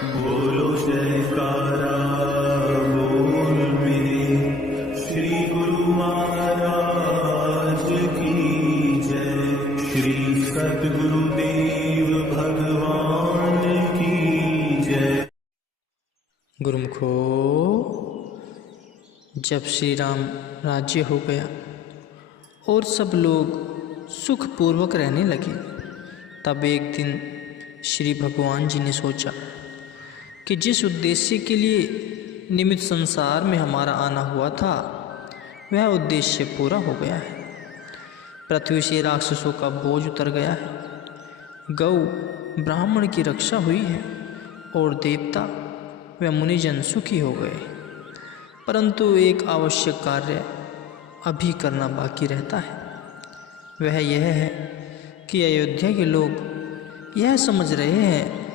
बोलो जयकारा बोल मेरे श्री गुरु महाराज की जय। श्री सद्गुरुदेव भगवान की जय। गुरुमुखो, जब श्री राम राज्य हो गया और सब लोग सुखपूर्वक रहने लगे, तब एक दिन श्री भगवान जी ने सोचा कि जिस उद्देश्य के लिए निमित्त संसार में हमारा आना हुआ था, वह उद्देश्य पूरा हो गया है। पृथ्वी से राक्षसों का बोझ उतर गया है, गौ ब्राह्मण की रक्षा हुई है और देवता व मुनिजन सुखी हो गए। परंतु एक आवश्यक कार्य अभी करना बाकी रहता है। वह यह है कि अयोध्या के लोग यह समझ रहे हैं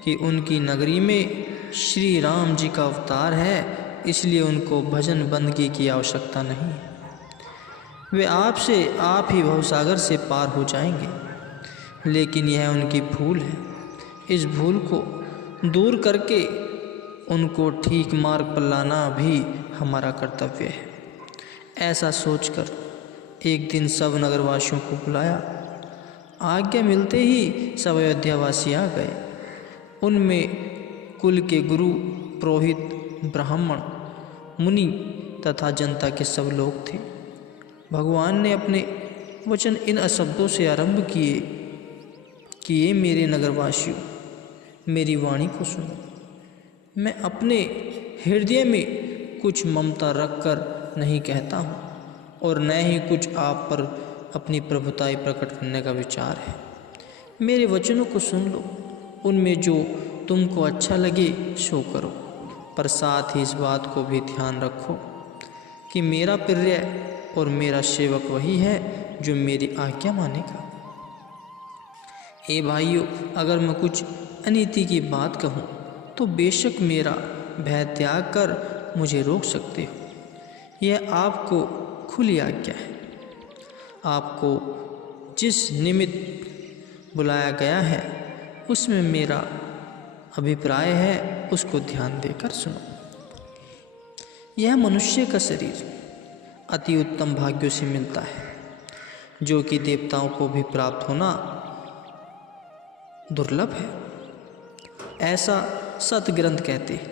कि उनकी नगरी में श्री राम जी का अवतार है, इसलिए उनको भजन बंदगी की आवश्यकता नहीं। वे आपसे आप ही भवसागर से पार हो जाएंगे, लेकिन यह उनकी भूल है। इस भूल को दूर करके उनको ठीक मार्ग पर लाना भी हमारा कर्तव्य है। ऐसा सोचकर एक दिन सब नगरवासियों को बुलाया। आज्ञा मिलते ही सब अयोध्यावासी आ गए। उनमें कुल के गुरु, पुरोहित, ब्राह्मण, मुनि तथा जनता के सब लोग थे। भगवान ने अपने वचन इन शब्दों से आरंभ किए कि ये मेरे नगरवासियों, मेरी वाणी को सुनो। मैं अपने हृदय में कुछ ममता रखकर नहीं कहता हूँ और न ही कुछ आप पर अपनी प्रभुताई प्रकट करने का विचार है। मेरे वचनों को सुन लो, उनमें जो तुमको अच्छा लगे सो करो, पर साथ ही इस बात को भी ध्यान रखो कि मेरा प्रिय और मेरा सेवक वही है जो मेरी आज्ञा मानेगा। हे भाइयों, अगर मैं कुछ अनीति की बात कहूँ तो बेशक मेरा भय त्याग कर मुझे रोक सकते हो। यह आपको खुली आज्ञा है। आपको जिस निमित्त बुलाया गया है उसमें मेरा अभिप्राय है, उसको ध्यान देकर सुनो। यह मनुष्य का शरीर अति उत्तम भाग्यों से मिलता है, जो कि देवताओं को भी प्राप्त होना दुर्लभ है, ऐसा सतग्रंथ कहते हैं।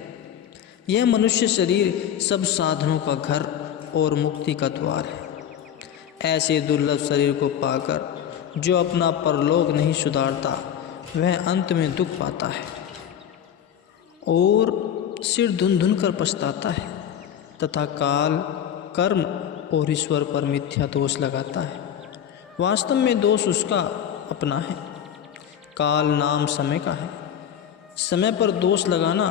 यह मनुष्य शरीर सब साधनों का घर और मुक्ति का द्वार है। ऐसे दुर्लभ शरीर को पाकर जो अपना परलोक नहीं सुधारता, वह अंत में दुख पाता है और सिर धुन धुन कर पछताता है तथा काल, कर्म और ईश्वर पर मिथ्या दोष लगाता है। वास्तव में दोष उसका अपना है। काल नाम समय का है। समय पर दोष लगाना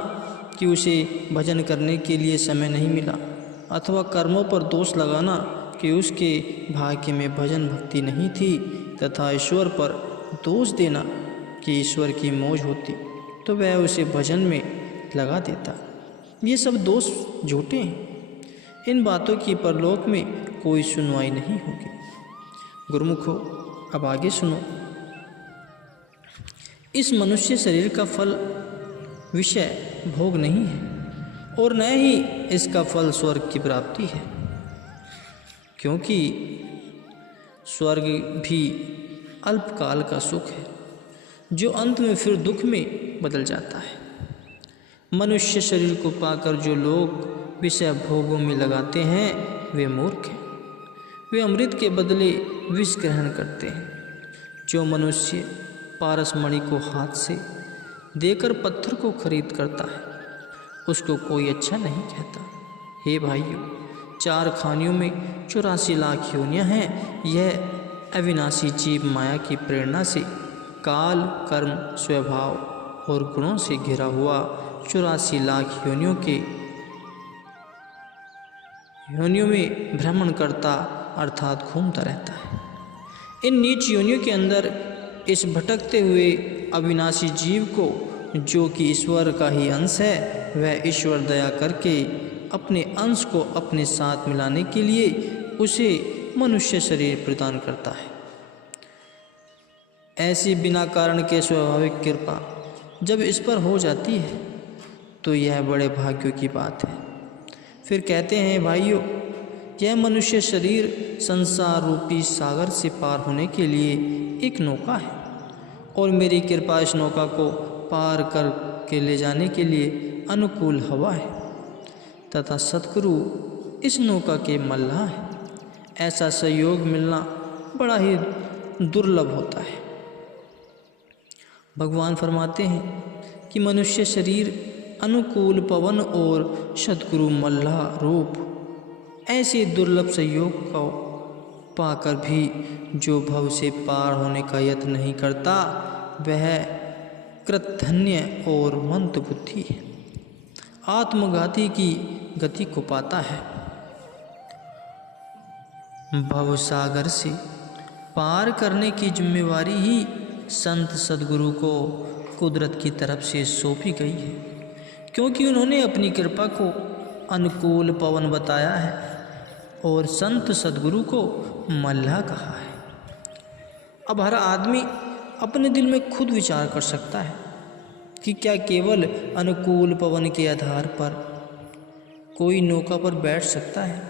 कि उसे भजन करने के लिए समय नहीं मिला, अथवा कर्मों पर दोष लगाना कि उसके भाग्य में भजन भक्ति नहीं थी, तथा ईश्वर पर दोष देना कि ईश्वर की मौज होती तो वह उसे भजन में लगा देता। ये सब दोष झूठे हैं। इन बातों की परलोक में कोई सुनवाई नहीं होगी। गुरुमुखो, अब आगे सुनो। इस मनुष्य शरीर का फल विषय भोग नहीं है और न ही इसका फल स्वर्ग की प्राप्ति है, क्योंकि स्वर्ग भी अल्पकाल का सुख है जो अंत में फिर दुख में बदल जाता है। मनुष्य शरीर को पाकर जो लोग विषय भोगों में लगाते हैं वे मूर्ख हैं। वे अमृत के बदले विष ग्रहण करते हैं। जो मनुष्य पारसमणि को हाथ से देकर पत्थर को खरीद करता है, उसको कोई अच्छा नहीं कहता। हे भाइयों, 4 खानियों में 84 लाख योनियाँ हैं। यह अविनाशी जीव माया की प्रेरणा से काल, कर्म, स्वभाव और गुणों से घिरा हुआ 84 लाख योनियों में भ्रमण करता अर्थात घूमता रहता है। इन नीच योनियों के अंदर इस भटकते हुए अविनाशी जीव को, जो कि ईश्वर का ही अंश है, वह ईश्वर दया करके अपने अंश को अपने साथ मिलाने के लिए उसे मनुष्य शरीर प्रदान करता है। ऐसी बिना कारण के स्वाभाविक कृपा जब इस पर हो जाती है तो यह बड़े भाग्यों की बात है। फिर कहते हैं, भाइयों, यह मनुष्य शरीर संसार रूपी सागर से पार होने के लिए एक नौका है और मेरी कृपा इस नौका को पार कर के ले जाने के लिए अनुकूल हवा है तथा सतगुरु इस नौका के मल्लाह है। ऐसा सहयोग मिलना बड़ा ही दुर्लभ होता है। भगवान फरमाते हैं कि मनुष्य शरीर अनुकूल पवन और सतगुरु मल्लाह रूप ऐसे दुर्लभ सहयोग को पाकर भी जो भव से पार होने का यत्न नहीं करता वह कृतधन्य और मंद बुद्धि है, आत्मघाती की गति को पाता है। भव सागर से पार करने की जिम्मेवारी ही संत सद्गुरु को कुदरत की तरफ से सौंपी गई है, क्योंकि उन्होंने अपनी कृपा को अनुकूल पवन बताया है और संत सद्गुरु को मल्लाह कहा है। अब हर आदमी अपने दिल में खुद विचार कर सकता है कि क्या केवल अनुकूल पवन के आधार पर कोई नौका पर बैठ सकता है?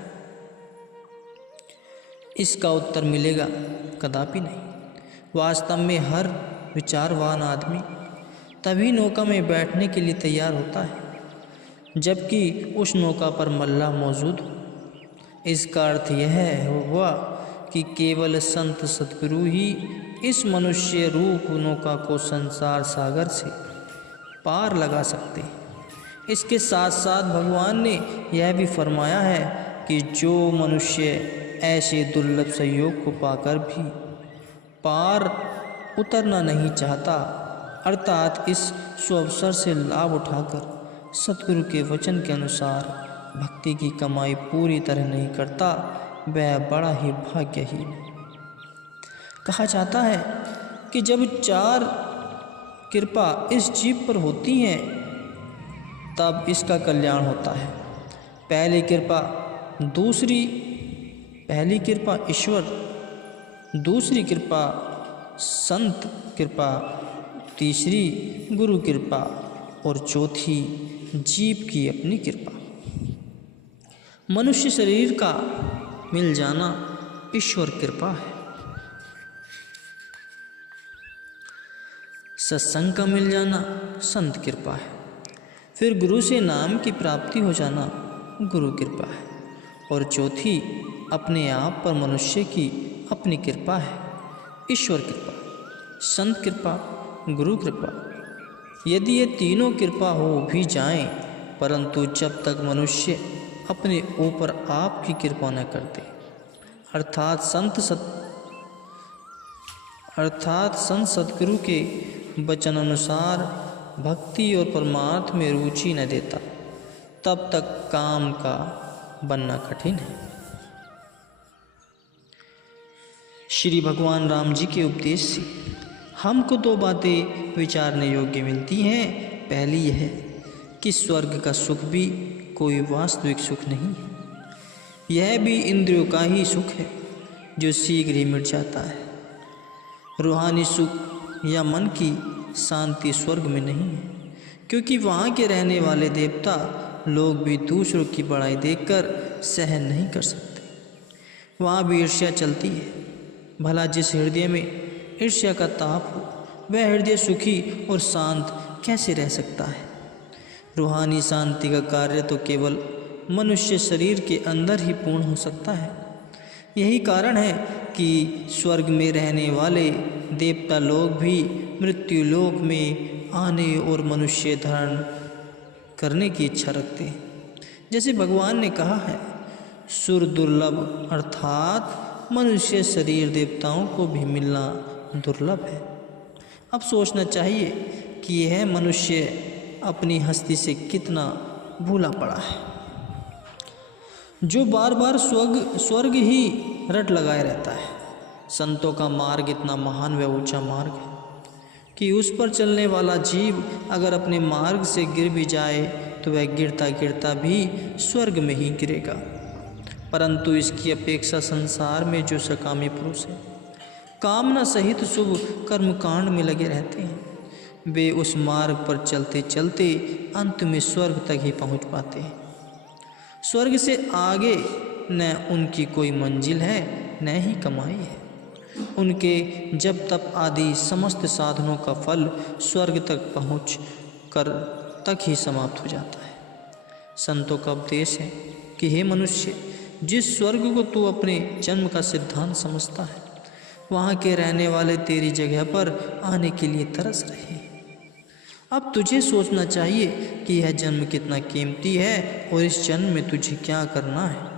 इसका उत्तर मिलेगा कदापि नहीं। वास्तव में हर विचारवान आदमी तभी नौका में बैठने के लिए तैयार होता है जबकि उस नौका पर मल्लाह मौजूद हो। इसका अर्थ यह हुआ कि केवल संत सद्गुरु ही इस मनुष्य रूप नौका को संसार सागर से पार लगा सकते हैं। इसके साथ साथ भगवान ने यह भी फरमाया है कि जो मनुष्य ऐसे दुर्लभ सहयोग को पाकर भी पार उतरना नहीं चाहता, अर्थात इस सुअवसर से लाभ उठाकर सतगुरु के वचन के अनुसार भक्ति की कमाई पूरी तरह नहीं करता, वह बड़ा ही भाग्यहीन है। कहा जाता है कि जब चार कृपा इस जीव पर होती हैं तब इसका कल्याण होता है। पहली कृपा ईश्वर, दूसरी कृपा संत कृपा, तीसरी गुरु कृपा और चौथी जीव की अपनी कृपा। मनुष्य शरीर का मिल जाना ईश्वर कृपा है, सत्संग का मिल जाना संत कृपा है, फिर गुरु से नाम की प्राप्ति हो जाना गुरु कृपा है और चौथी अपने आप पर मनुष्य की अपनी कृपा है, ईश्वर कृपा, संत कृपा, गुरु कृपा। यदि ये तीनों कृपा हो भी जाएं, परंतु जब तक मनुष्य अपने ऊपर आप की कृपा न करते, अर्थात संत सद्गुरु के वचन अनुसार भक्ति और परमार्थ में रुचि न देता, तब तक काम का बनना कठिन है। श्री भगवान राम जी के उपदेश से हमको दो बातें विचारने योग्य मिलती हैं। पहली यह है कि स्वर्ग का सुख भी कोई वास्तविक सुख नहीं है, यह भी इंद्रियों का ही सुख है जो शीघ्र ही मिट जाता है। रूहानी सुख या मन की शांति स्वर्ग में नहीं है, क्योंकि वहाँ के रहने वाले देवता लोग भी दूसरों की बड़ाई देखकर सहन नहीं कर सकते। वहाँ भी ईर्ष्या चलती है। भला जिस हृदय में ईर्ष्या का ताप हो वह हृदय सुखी और शांत कैसे रह सकता है? रूहानी शांति का कार्य तो केवल मनुष्य शरीर के अंदर ही पूर्ण हो सकता है। यही कारण है कि स्वर्ग में रहने वाले देवता लोग भी मृत्यु लोक में आने और मनुष्य धारण करने की इच्छा रखते हैं। जैसे भगवान ने कहा है, सुर दुर्लभ, अर्थात मनुष्य शरीर देवताओं को भी मिलना दुर्लभ है। अब सोचना चाहिए कि यह मनुष्य अपनी हस्ती से कितना भूला पड़ा है, जो बार बार स्वर्ग ही रट लगाए रहता है। संतों का मार्ग इतना महान व ऊंचा मार्ग है कि उस पर चलने वाला जीव अगर अपने मार्ग से गिर भी जाए तो वह गिरता गिरता भी स्वर्ग में ही गिरेगा। परंतु इसकी अपेक्षा संसार में जो सकामी पुरुष है, कामना सहित शुभ कर्मकांड में लगे रहते हैं, वे उस मार्ग पर चलते चलते अंत में स्वर्ग तक ही पहुंच पाते हैं। स्वर्ग से आगे न उनकी कोई मंजिल है न ही कमाई है। उनके जब तप आदि समस्त साधनों का फल स्वर्ग तक पहुँच कर तक ही समाप्त हो जाता है। संतों का उपदेश है कि हे मनुष्य, जिस स्वर्ग को तू अपने जन्म का सिद्धांत समझता है, वहाँ के रहने वाले तेरी जगह पर आने के लिए तरस रहे हैं। अब तुझे सोचना चाहिए कि यह जन्म कितना कीमती है और इस जन्म में तुझे क्या करना है।